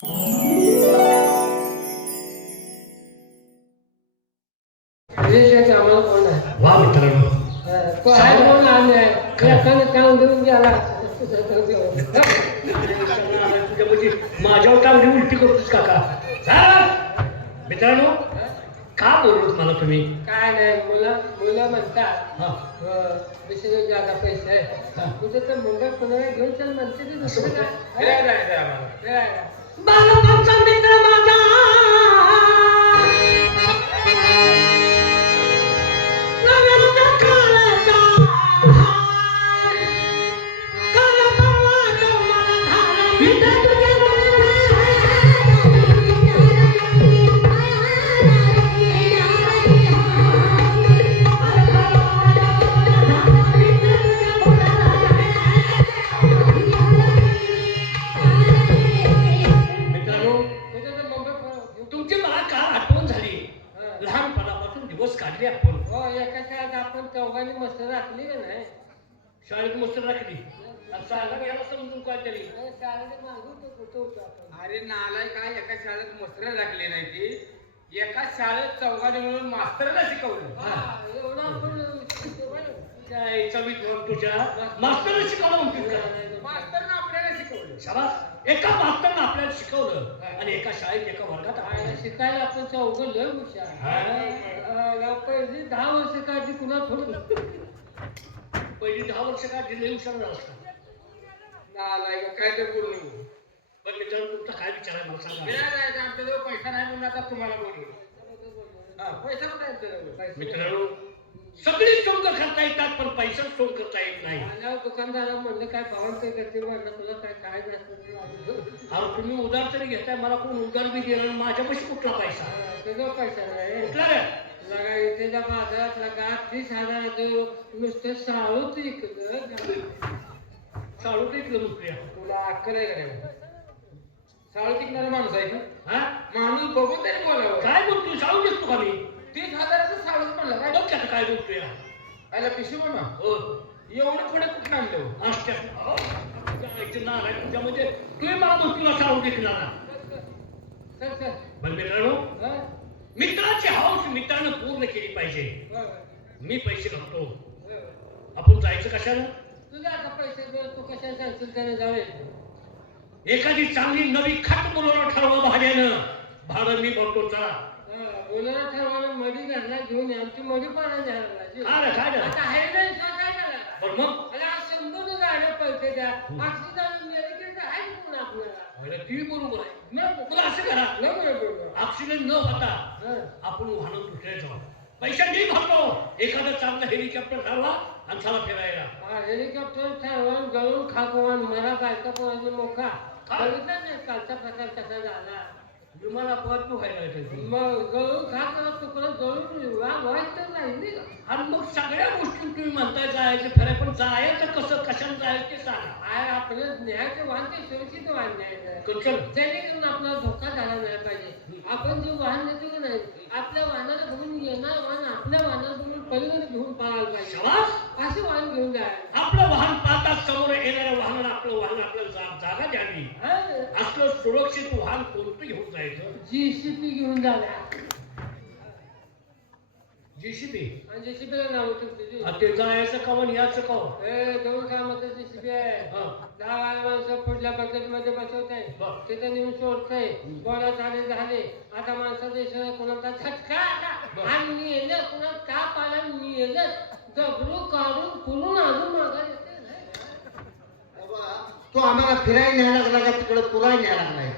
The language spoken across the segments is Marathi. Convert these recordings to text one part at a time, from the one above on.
आम्हाला कोण आहे वा मित्रांनो तो आहे म्हणून आम्ही आहे एकानं काम देऊन गेला तुझ्या म्हणजे माझ्यावर टांगडी उलटी करतोस काका मित्रांनो का बोलत मला तुम्ही काय नाही मुलं म्हणतात हा दुसरी जागा पैसे आहे तुझं तर मुंडा कोणाला घेऊन चल म्हणते ते दुसरं काय फिरायला. बालपणचा मित्र माझा नव्याच्या काळाचा काल परवा तो मला झाला मित्र तुझ्या तुमची मला काल आठवण झाली लहानपणापासून दिवस काढले आपण हो एका शाळेत आपण चौघांनी मस्त राखली का नाही शाळेत मस्त राखली सांगा याला समजून काय तरी शाळेत मागून कुठं होतो आपण अरे नालाय काय एका शाळेत मस्तर लागली नाही ती एका शाळेत चौघाने मिळून मास्तरला शिकवलं एवढं आपण काय चवीत म्हणून तुझ्या मास्तरला शिकवलं म्हणतो का मास्तरनं आपल्याला शिकवलं शाबास एका मास्तरनं आपल्याला शिकवलं आणि एका शाळेत एका वर्गात आपल्याला शिकायला आपण चौघं लय हुशार पहिली 10 वर्ष काढली कुणा थोडं पहिली 10 वर्ष का जिल्हे हुशार झाला असता नालाय काय तर पूर्ण पण मित्रांनो तुमचा काय विचार आहे मला सांगा फिरायला आमच्याजवळ पैसा नाही म्हणून आता तुम्हाला बोलवलं पैसा कुठे आहे तुझ्याजवळ? मित्रांनो सगळी सोंग करता येतात पण पैसा सोंग करता येत नाही आल्यावर दुकानदारा म्हणलं काय पाहून काय करते म्हणलं तुला काय जास्त अहो तुम्ही उधार तरी घेताय मला कोण उधार बी देणार माझ्यापाशी कुठला पैसा त्याचा पैसा नाही कुठला रे लगा इथेच्या बाजारात लगा 30,000 नुसतं साळूच इकडं चालू इकलं मुक्रिया तुला अक्कल आहे का नाही साळू टिकणारा माणूस आहे का हा माणूस बघून तरी बोलावं काय बोलतोय सांगू देतो का मी 30,000चं साळूच म्हणलं काय बघ त्याचं काय बोलतोय आयला पिशवी मामा हो एवढं पुढे कुठं आणलं तुझ्यामध्ये तुम्ही मला तुला सांगू देणार चल चल पण मित्रांनो हा? मित्राची हौस मित्रानं पूर्ण केली पाहिजे बरं, मी पैसे घालतो बरं. आपण जायचं कशाला तुझ्या आता पैसे देऊन तू कशा सांगशील त्याने जावे एखादी चांगली नवी खाट बोलवणं ठरवा भाड्यानं भाडं मी भरतो चला बोलायला ठरवलं मडी घरला घेऊन ये. आमची मडी पण काय रे, काय रे? आता हायवे काय करा पण मग अरे आज 100 गाड्या पैसे द्या 500 जाऊन मेडिकेट आहे कोण आपल्याला ती बरोबर आहे मग मग असं करा बरोबर ऍक्सिडेंट न होता आपण वाहन दुसऱ्या जाऊ पैसा मी भरतो एखादं चांगलं हेलिकॉप्टर ठरवा आणि चला फिरायला हेलिकॉप्टर ठरवून गळून खाकवून मला बायका कोणाची मोखा बघितलं नाही कालचा प्रकार कसा झाला विमान अपघात व्हायला येते मग गळून खा करत तुकडं गळून व्हायचं राहिली आणि मग सगळ्या गोष्टी तुम्ही म्हणताय जायचं खरं पण जायचं कसं कशाला जायचं ते सांगा आहे आपलं न्यायाचं वाहन ते सुरक्षित वाहन न्यायचं कचल जेणेकरून आपला धोका झाला नाही पाहिजे आपण जे वाहन नेतो की नाही आपल्या वाहनाला बघून येणार वाहन आपल्या वाहनाला बघून पलीकडे घेऊन पळायला पाहिजे शाबास असे वाहन घेऊन जायचं आपलं वाहन पाहतात समोर येणाऱ्या वाहनाला आपलं वाहन आपल्याला जागा द्यावी असलं सुरक्षित वाहन कोणतं घेऊन जायचं जीसीपी घेऊन जाणार जेसीबी आणि जेसीबीला नाव तुमची ते जायचं कवन याचं कव दोन कामाचं जेसीबी आहे 10 माणसं पुढल्या बकेटमध्ये बसवते बरं. तिथे नेऊन सोडते गोळा झाले आता माणसाचा इशारा कोणाचा झटका आला आणि नेलं कुणाला ताप आला नेलं दगडू काढून पुरून अजून मागा येते तो आम्हाला फिरायला न्यायला लागला का तिकडे पुराय न्यायला लागलाय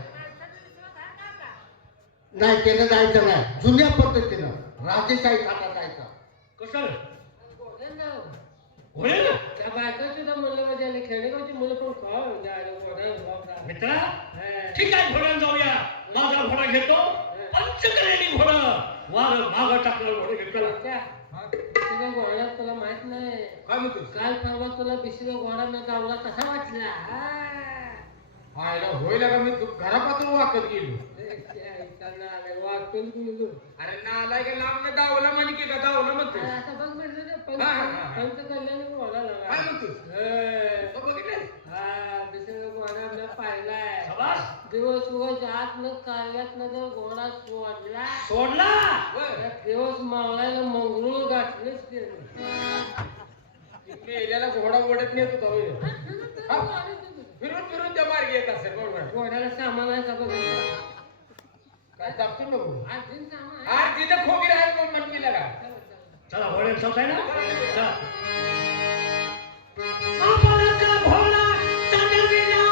नाही त्यानं जायचं नाही जुन्या पद्धतीनं राजेशाही खाता जायचं कसं घोड्यांना होय ना त्या बायका सुद्धा म्हणलं म्हणजे खेडेगावची मुलं पण खावा मित्रा ठीक आहे घोड्यानं जाऊया माझा घोडा घेतो पंचकल्याणी घोडं वार मागं टाकलं घोडं घेतलं बिशीला घोडा तुला माहित नाही काय म्हणतो काल परवा तुला बिशीला घोडा न गावला कसा वाटला आयला होईल का मी घरापासून वाकत गेलो वाटून गेलो अरे नालाय का लांब दावला म्हणे की का दावला म्हणतो आता बघ म्हटलं पंचकल्याणी घोडा काय लागा म्हणतो बघितलं हा बिशीला घोडा आपला पाहिलाय शाबास दिवस उगाच यातनं कार्यातनं जर घोडा सोडला सोडला बर दिवस मावळायला मंगरूळ गाठलेच ते मेल्याला घोडा ओढत नेत होता होय. फिरून फिरून त्या मार्गे येत असेल बरोबर घोड्याला सामान आहे का बघा काय दाखतो नको आणखीन सामान आहे. आज तिथं खोबी राहत पण म्हणतील का चला घोड्याला चौक आहे ना चला. आपला घोडा चढविला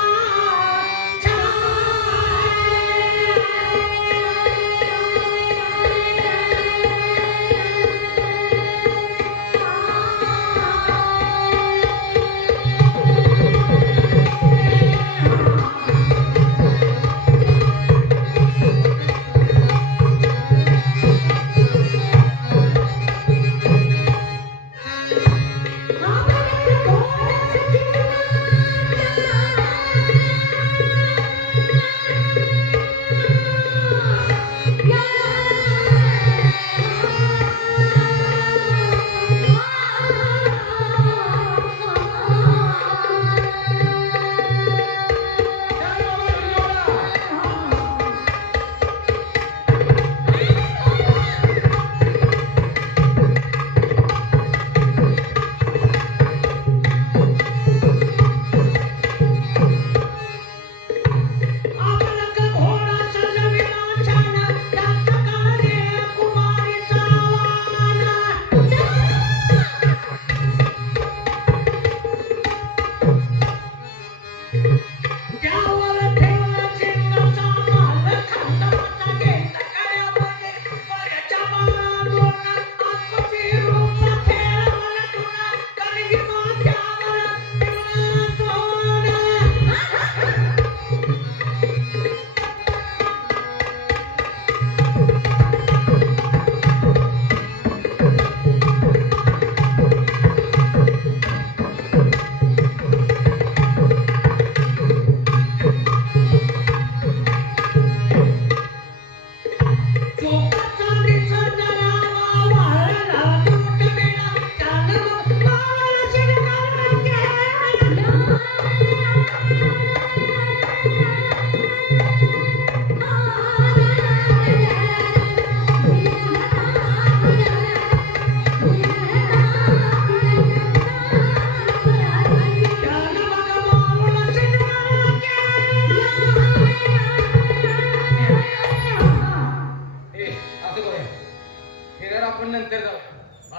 आपण नंतर जाऊ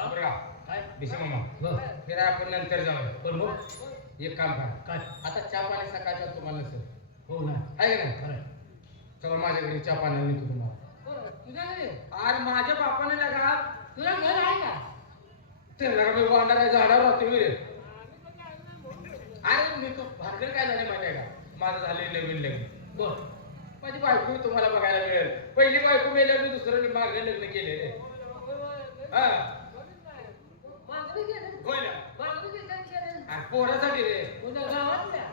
बरं का? काय बिशा मामा फिरा आपण नंतर जाऊ पण मग एक काम करा काय आता चहा पाणी सकाळच्या तुम्हाला नसेल हो ना आहे का नाही खरं चला माझ्या घरी चहा पाणी नेतो तुम्हाला हो, तुझ्या घरी अरे माझ्या बापाने लगा तुला घर आहे का ते लगा मी वांडार आहे झाडावर राहतो मी रे अरे मी तो भानगड काय झाले माहिती आहे का माझं झाले नवीन लग्न बर माझी बायको तुम्हाला बघायला मिळेल पहिली बायको मेल्या मी दुसरं मागे लग्न केले रे हा मागणी केलं होय ना मागणी केलं अरे पोरासाठी रे तुझ्या गावातल्या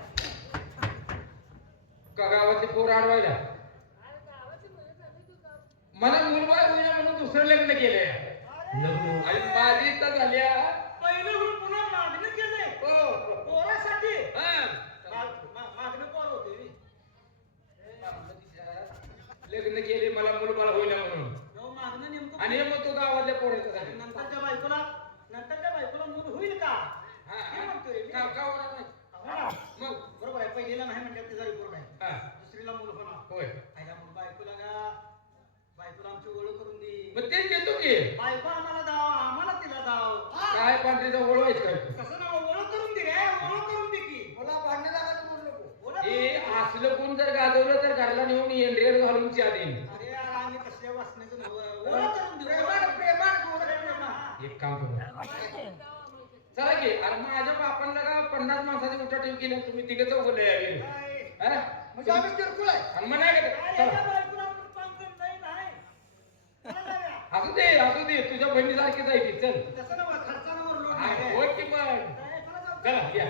का गावातली पोर अडवायला अरे गावाची मुलं झाली तू का मला मुलबाळ होईना म्हणून दुसरं लग्न केलंय लग्न आणि माझी इथं झाल्या पहिलं होऊन पुन्हा मागणी केलंय हो पोरासाठी हा. मागणी कोण होती लग्न केले मला मुलबाळ होईना म्हणून मागणं नेमकं आणि हे मग तो गावातल्या पोरासाठी नंतरच्या बायकोला मूल होईल का हे म्हणतोय मी. का होणार नाही? हा. मग बरोबर आहे पहिलीला नाही म्हणतात त्याचा रिपोर्ट आहे हा दुसरीला मूल होणार होय आयला मग बायकोला आमची ओळख करून दे मग तेच देतो की बायको आम्हाला दाव आम्हाला तिला दाव काय पांढरीचा ओळवायचं काय तू? कसं ना ओळख करून दे रे ओळख करून दे की मला भांडणे लागायचं म्हणू नको ओळख हे असलं कोण जर गाजवलं तर घरला नेऊन एंड्रियर घालून च्या देईन अरे यार आम्ही कसल्या वासण्याचं नव्हं. ओळख करून दे प्रेमान एक काम करू चला की अरे माझ्या बापांना का 50 माणसाची उठा ठेव केली आणि तुम्ही तिघे चौघले यावे म्हणजे आम्ही किरकोळ आहे आणि मग नाही का चला असू दे तुझ्या बहिणीसारखीच आहे ती चल तसं ना खर्चावर लोट अरे नाही. होय की पण चला या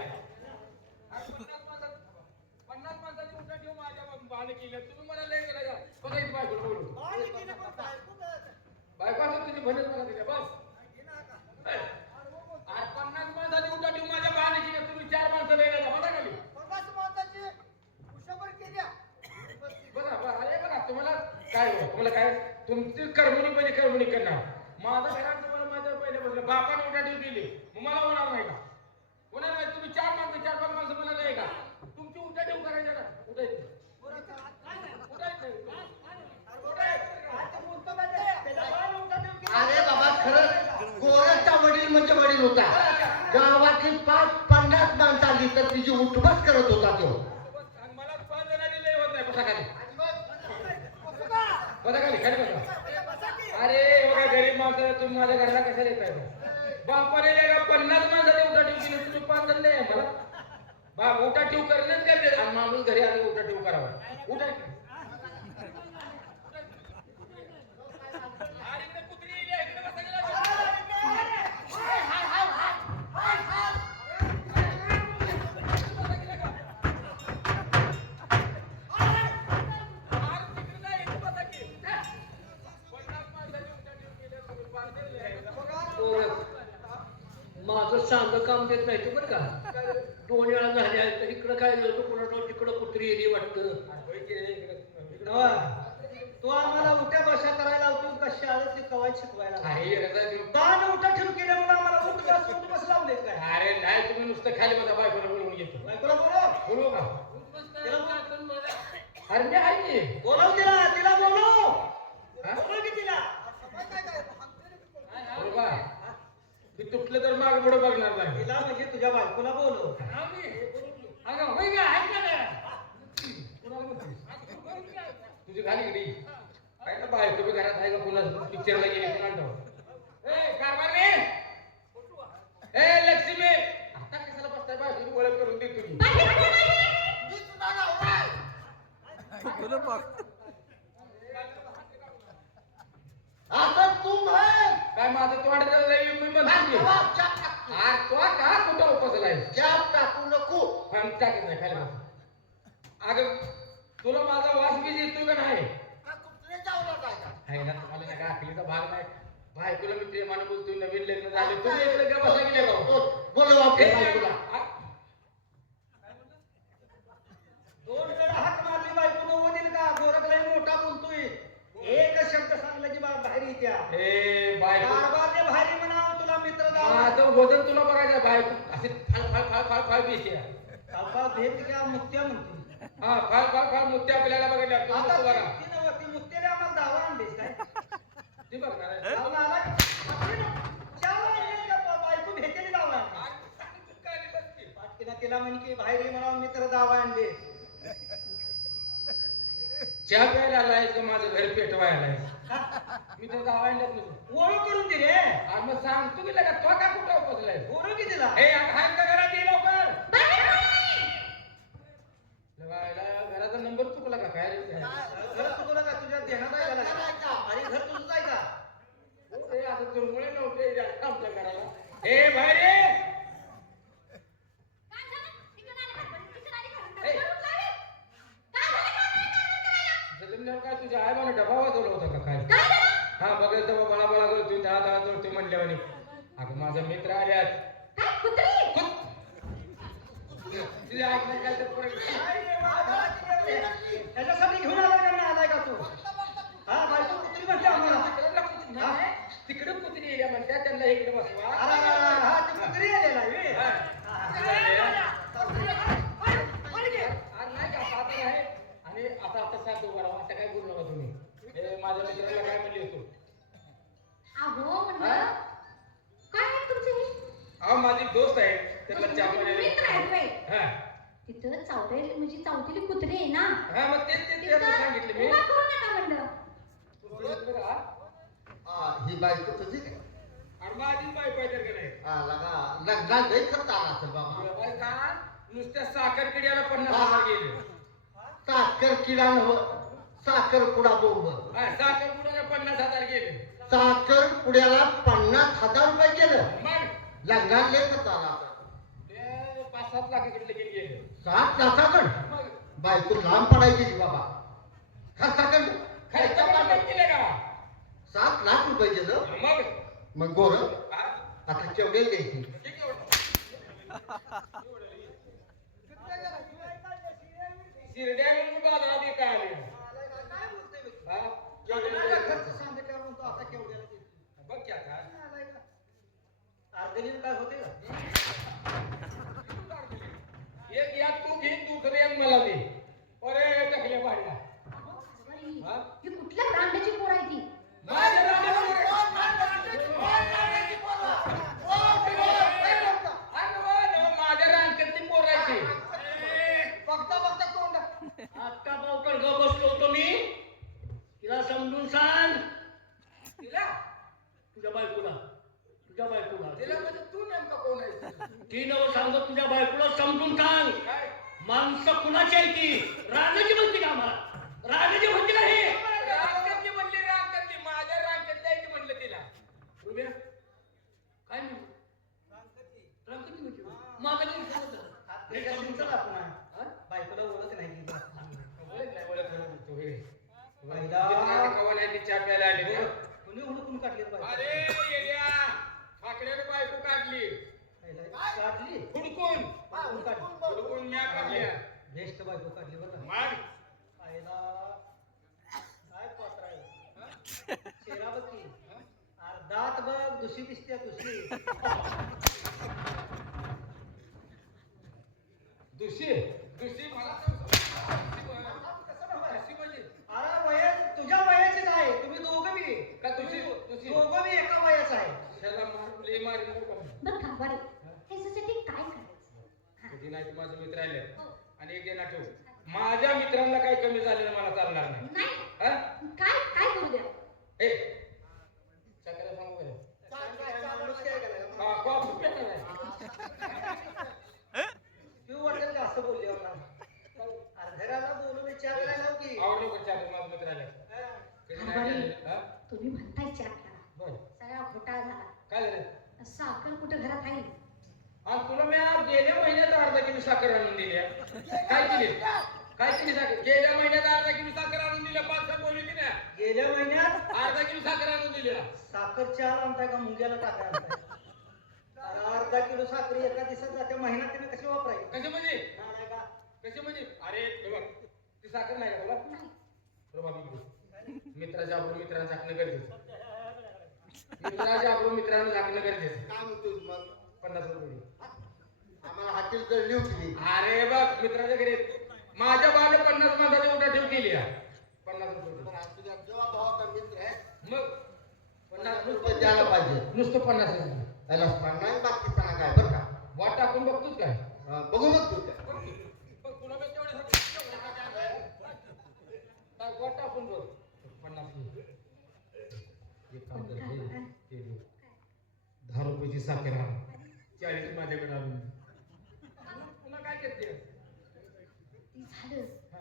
50 माणसाची उठा ठेव माझ्या बाने केली तुम्ही मला लय गेला का बघा इथे बायको बोलू आणि तिने पण बायको काय- बायको असं तुझी बहीण मला दिल्या बस अरे 50 माणसाची उठा ठेव माझ्या बाने केली तुम्ही 4 माणसं लय गेला बघा खाली पन्नास माणसाची उशावर केल्या. बघा बघा अरे काय हो तुम्हाला काय तुमची करमणूक करणार माझं घरात मला माझ्या पहिल्यापासून बापाने उठाठी केली मग मला होणार नाही का होणार नाही तुम्ही 4-5 माणसं मला नाही का तुमची उठाठी करायची ना उठायची अरे बाबा खरंच गोरखचा वडील म्हणजे वडील होता गावातली 5-50 माणसं आली तर तिची उठबस करत होता तो मला 5 जणांनी लय होत नाही बसा खाली खाली बसा अरे बघा गरीब माणसं तुम्ही माझ्या घराला कशाला येताय बापाने का 50 माणसाने उठाठेव केली तुम्ही 5 जण नाही मला बाप उठाठेव करणंच गरजेचं आणि माणूस घरी आले उठाठेव करावा उठा माझं सांग काम देत नाही तू बरं का 2 वेळा झाल्या तर इकडं काय झालं कोणाला तिकडं कुत्री येली वाटतं तू आम्हाला उठ्या बशा करायला होतो का शाळेत कवायत शिकवायला अरे बाण उठा ठेव केल्यामुळे आम्हाला उठ बस लावले काय अरे नाही तुम्ही नुसतं खाली माझा बायकोला बोलवून घेतो बायकोला बोलव बोलवू का अरे मी आहे की बोलव तिला बोलव हा? बोलव की तिला बरोबर मी तुटलं तर माग पुढे बघणार नाही तिला म्हणजे तुझ्या बायकोला बोलव अगं होय का ऐका ना तुझी खाली गडी काय ना बायको बी घरात आहे का पुन्हा पिक्चरला गेली पुन्हा ए कारभार रे ए लक्ष्मी आता कशाला बसताय बायको ओळख करून दे तुझी आता तुम है काय माझं तोंड मी म्हणतो आज तो का कुठं उपसलाय चाप टाकू नको पण टाकत नाही खाली बस अगं तुला माझा वास बी येतो का नाही आहे ना तुम्हाला नाही का अखिलीचा भाग नाही बायकोला मी प्रेमाने बोलतोय नवीन लग्न झाले तुम्ही इकडे का बसा गेले का बोलव आपल्या बायकोला दोन जण हाक मारली बायको नव्वद दिल का गोरखलाही मोठा बोलतोय एक शब्द सांगला की बाहेर येत्या ए बायको कारभारने भारी म्हणावं तुला मित्र जावा माझं वजन तुला बघायचं बायको असे फाळ बेसिया काका भेट घ्या मुत्या म्हणते हा फाळ मुत्या आपल्याला बघायला आता तुम्ही बघा ती नव्ह ती मुत्याला आम्हाला दावा आणलीस काय ती बघणार आहे. दावा आला का? चार आणले का बायको भेटेली दावा आणली. पाटकीना तिला म्हण की बाहेर ये म्हणावं मित्र दावा आणले चहा प्यायला आलाय का माझं घर पेटवायला आलाय मी तर गावा आणल्यात नसतो ओळख करून दे रे आणि मग सांगतो की लगा तो का कुठं उपसलाय ओळख की तिला हे हात का घरात ये लवकर घराचा नंबर चुकला का काय रे? घर चुकलं का तुझ्या ध्यानात आहे का आणि घर तुझंच आहे का हे असं चुरमुळे नव्हते जास्त आमच्या घराला हे बाहेर ये जलमल्यावर काय तुझ्या आई मला डबा वाजवला होता का काय हा बघेल तेव्हा बळा करतो दहा जोडतो म्हणल्यावानी अगं माझा मित्र आल्यात तुझ्या ऐकलं काय तर त्याच्यासाठी घेऊन आला का नाही आलाय का तू हा बायको कुत्री म्हणते आम्हाला तिकडे कुत्री येल्या म्हणतात त्यांना इकडे बसवा हा ती कुत्री आलेला आहे नाही का आता आहे आणि आता साथ उभा राहा आता काय बोलू नका तुम्ही हे माझ्या मित्राला काय म्हणले होतो अहो म्हणलं काय आहे तुमचं हे? हा माझी दोस्त आहे त्याला चहा मित्र आहेत पाणी व्हय? हा तिथं चावलेली म्हणजे चावलेली कुत्री आहे ना हा मग तेच तिथं सांगितलं मी उभा करू नका म्हणलं तुमचं बघा, ही बायको तुझी आणि माझी बायको आहे तर का नाही लगा लग्नात लई खर्च आला असेल बाबा तुला बाई का नुसत्या साखर किड्याला 50,000 गेले साखर किडा नव साखर पुडा बोंब हा साखर किड्याला 50,000 गेले साखर पुड्याला 50,000 रुपये गेलं मग लग्नात लई खर्च आला असेल. ते 5-7 लाखाकडे लगेच गेले 7 लाखाकड मग बायको लांब पडायची की बाबा खर्चाकड खर्च पण केले का 7 लाख रुपये गेलं मग मग गोर हा? आता केवढे द्यायची किती एवढं? शिरड्या म्हणून बाजारात येता आले काय बोलतोय हा हा? ही कुठल्या ब्रांडाची पोर आहे ती माझ्या रानात पोरं. माझ्या रानच्यातली पोरं आहे ती. बघता बघता तोंड आता पावकर ग बसलो होतो मी. तिला समजून सांग. तिला तुझ्या बायकोला तिला म्हणजे तू नेमका कोण आहे? ती नव सांग तुझ्या बायकोला समजून सांग. काय? माणसं कुणाची आहे ती? राजाची म्हणते का आम्हाला? राजाची म्हणते का हे? रानच्यातली म्हणली रानच्यातली. माझ्या रानच्यातली आहे ती म्हणलं तिला. रुब्या, काय म्हणते? रानकती म्हणते. माझं नाही विचारलं. हे समजून सांग. आपण बायकोला ओळख नाही की ओळख नाही, ओळख नाही म्हणतो हे. पहिला- मित्राला कवा नाही ती चहा प्यायला आली बघ. कोणी हुडकून काढली रे बायको? अरे येड्या, ठाकरेने बायको काढली पहिला काढली हुडकून हुडकून काढली हुडकून म्या काढल्या. बेस्ट बायको काढली बरं का? मग पहिला काय पत्र आहे चेहरा बघ की दात बघ दुसरी दिसते दुसरी दुसरी मला सांग. दुसरी म्हणजे अरे वय तुझ्या वयाचीच आहे तुम्ही दोघं बी का दुसरी दोघं बी एका वयाचं आहे त्याला मारले मारी नको. बरं का बरं ह्याच्यासाठी काय करायचं कधी नाही तर माझे मित्र आले हो. आणि एक देणार ठेव. माझ्या मित्रांना काही कमी झालेलं मला चालणार नाही. नाही हा? काय काय करू द्या ए चक्रा सांगू का? हा, कॉफी प्यायला नाही. तू वाटेल का असं बोलले अर्ध्याला बोलून विचार करायला लाव की आवडलं का चहा? माझे मित्र आले कधी नाही आले. हा? तुम्ही म्हणताय चहा प्याला बरं. सगळा घोटाळा झाला काय झालं? साखर कुठं घरात आहे आणि तुला मी आज गेल्या महिन्यात अर्धा किलो साखर आणून दिली आहे. काय केली साखर? गेल्या महिन्यात अर्धा किलो साखर आणून दिल्या. 5 बोलली ती ना. गेल्या महिन्यात अर्धा किलो साखर आणून दिली. साखर चहा आणताय का मुंग्याला टाका आणताय अरे अर्धा किलो साखर एका दिवसात जाते महिन्यात त्याने कशी वापरायची कसे म्हणजे? नाही का कसे म्हणजे? अरे हे बघ, ती साखर नाही का तुला? प्रभावी बोल. मित्राच्या आबरू मित्रांना झाकणं गरजेचं. मित्राच्या आबरू मित्रांना झाकणं गरजेचं. काय म्हणतोस मग 50 रुपये. आम्हाला हातील कळली होती अरे बघ, मित्राच्या घरी माझ्या बाने 50 माणसाची उठाठेव केली आहे. 50 रुपये. जेव्हा भावाचा मित्र आहे मग 50 रुपये द्यायला पाहिजे नुसतं 50 रुपये. त्याला नाही बाकी सांगा काय बरं का वाट टाकून बघतोच काय? बघू मग तू त्या. बघ, तुला बी तेवढं काय वाट टाकून बघ. 50 रुपये. एक काम कर, हे घे. 10 रुपयाची साखर आण. 40 माझ्याकडे आणून दे. पुन्हा काय करते? ती झालं हा.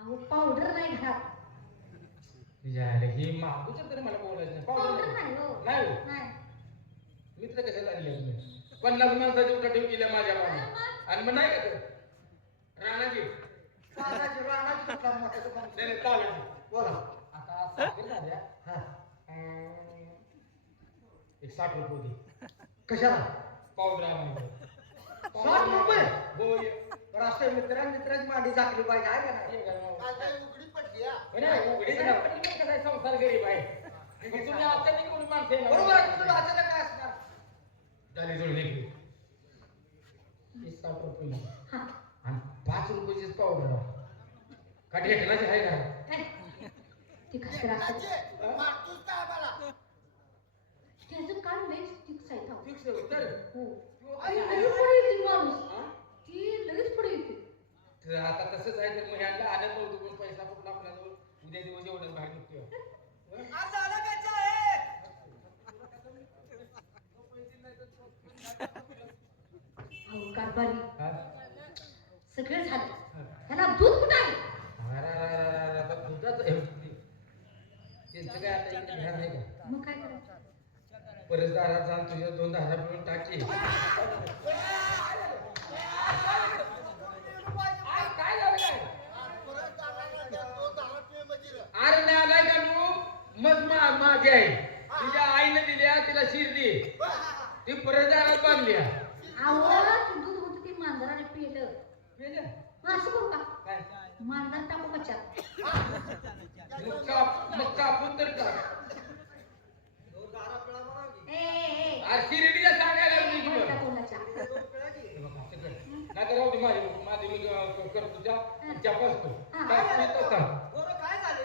अहो पावडर नाही घरात तुझ्या आले ही मागूच तरी मला बोलायचं नाही. पावडर पावडर नाही हो नाही हो. नाही मित्र कशाला आणले तुम्ही? 50 माणसाची उठाठेव केल्या माझ्या बाने. आणि मग नाही का ते? राणाजी रानाची कुठला मोठ्याचं काम? नाही नाही, चालेल. बोला आता साखर झाल्या. हा एक 60 रुपये दे. कशाला पावडर आणायचं. 60 रुपये? हो ये. तर असं मित्रांची मांडी झाकली पाहिजे आहे का नाही ये घरावर. काय काय उघडी पडली हा नाही, उघडी नाही पडली तर कसं आहे, संसार गरीब आहे. मग तुम्ही आता नाही कोणी माणसं आहे ना? बरोबर आहे तुझं अचानक काय असणार झाली जुळली की. हे 60 रुपये दे. हा आणि 5 रुपयाचीच पावडर लाव. का ढेकणाची आहे का? ए, ती कसं असतं मारतोस का आम्हाला त्याचं काय लयच फिक्स आहे थांब. फिक्स आहे तर. हो आई लगेच पुढे येते माणूस हा? ती लगेच पुढे येते तर आता तसंच आहे तर मग ह्यांना आनंद नव्हतो पण पैसा कुठला आपल्याजवळ उद्या दिवस एवढंच बाहेर निघतोय. आज झालं काय चहा? अहो कारभारी हा? सगळं झालं ह्याला दूध कुठं आहे अरे, आता दुधाचं हे त्यांचं काय आता इथे घेणार नाही का? मग काय करायचं परत दारात जाऊन तुझ्या 2 धारा पिळून टाकी. काय झालं काय? परत जाणार त्या 2 10 रुपये मध्ये अरे नाही आलाय का तू? मग माझी आहे. तुझ्या आईने दिल्या तिला शिरली. ती परत दारात बांधली. अहो ते दूध होतं ते मांजराने पिलं मग असं करू का काय? मांजर टाकू कशात मग कापून तर का? अरे शिर्डीला सांगायला लागली तुला. कोणाच्या नाही तर राहू दे माझी मी करतो त्या बसतो. हा. काय सांगितलं सांग. बरं काय झाले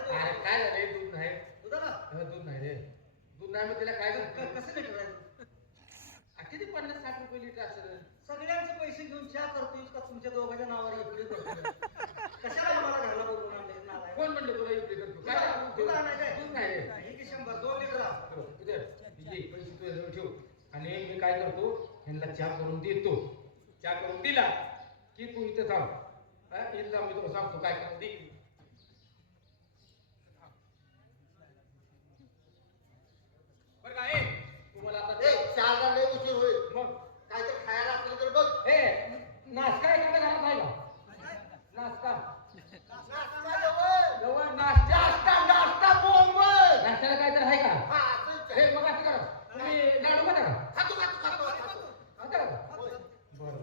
तिला काय सांगतो? कसं लिटर आहे किती 50-60 रुपये लिटर असेल. सगळ्यांचे पैसे घेऊन चहा करतोय का तुमच्या दोघांच्या नावावर एवढे करतोय कशाला मला घरला बोलवून आणले नालायक? कोण म्हणले तुला इकडे करतो? काय तुला आणायचं दूध नाही. आहे हे की 100 2 लिटर आहे. हो, इथे ये, पैसे तुझ्याजवळ ठेव. आणि मी काय करतो ह्यांना चहा करून देतो. चहा करून दिला की तू इथे थांब. हा, इथे थांब, मी तुला सांगतो काय करून दे. बरं का, तुम्हाला आता ए चहाला लय उशीर होईल मग काय तर खायला असलं तर बघ. नाश्ता एखादा घरात आहे का? नाश्ता नाश्ता जवळ. जवळ नाश्ता नाश्ता बोंबल. नाश्त्याला काय तर आहे का? हा, असंच हे आहे. मग असं करा, तुम्ही लाडू खाता का? खातो. खाता का? बरं.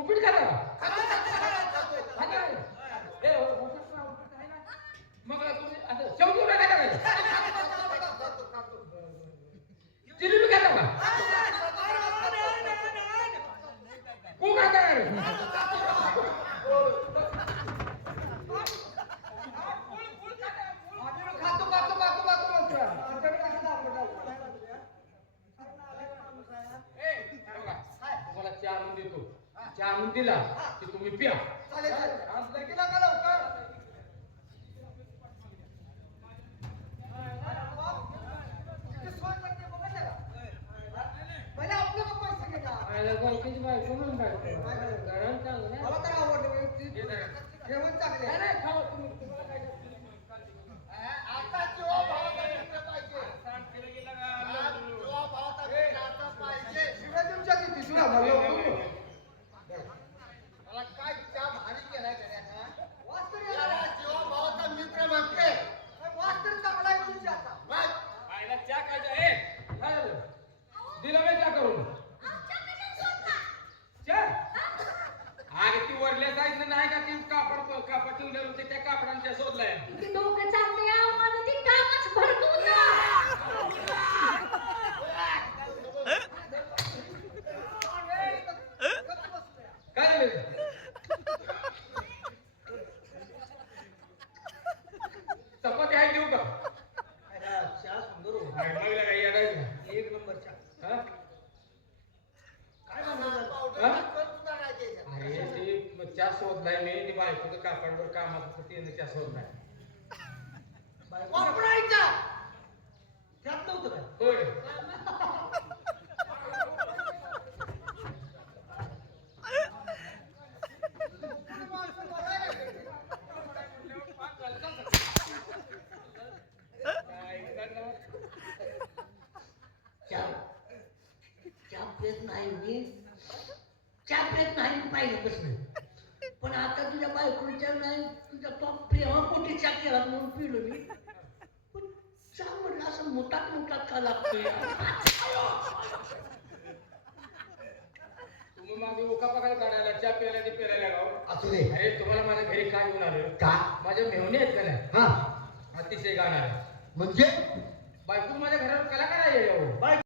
उपीट खाता का? खाता का? हे उपीट आहे ना? मग तुम्ही असं शेवटी काय खाता? जिलेबी खाता का? कोण खाता का? तुम्हाला चहा आणून देतो. चहा आणून दिला की तुम्ही प्या. चालेल लगेला का लवकर पहिले आपले का पैसे घेता आयला बायकोची बायको म्हणून बायको. गरम चांगलं. मला तर आवडलं जेवण चांगले नाही, नाही, खावा तुम्ही. आता जीवा भावाचा मित्र पाहिजे. हा, जीवा भावाचा मित्र आता पाहिजे. शिवाय तुमच्या किती सुना मला काय चहा भारी केलाय गड्या, हा? वाच तरी याला जीवा भावाचा मित्र म्हणते. वाच तरी चांगला आहे तुमच्या आता बघ, आईला चहा खायचा. काय झालं? दिला मी चहा करून. चहा? अरे ती वरल्या साईडनं नाही का ती कापड ठेवलेलं होते त्या कापडांच्या शोधलाय. किती डोकं चालते यावं माझं ते कामच भरपूर ना. काय झालं? चपाती आहे देऊ का? चहा सुंदर होता लागला काही अडायचं. एक नंबर चहा हा? काय म्हणणार पावडर हा? टाकून सुद्धा नाही द्यायचं. अरे ते चहा शोधलाय मी. ती बायकोचं कापडवर कामात होतं त्यानं चहा शोधलाय. वापरायचा त्यात नव्हतं काय होय. चहा पेत नाही मी चहा पेत नाही पाहिल्यापासून पण आता तुझ्या बायकोच्या नाही तुझ्या तो प्रेमापोटी चहा केला म्हणून पिलो मी पण चहा म्हटलं असं मोठात का लागतोय तुम्ही मागे ओका पकायला काढायला चहा प्यायला ते पेरायला गाव. असू दे. अरे तुम्हाला माझ्या घरी काय येऊन आलं? का? माझ्या मेहणे आहेत का नाही? हा अतिशय गाणार. म्हणजे बायको माझ्या घरावर कलाकार आहे. बाय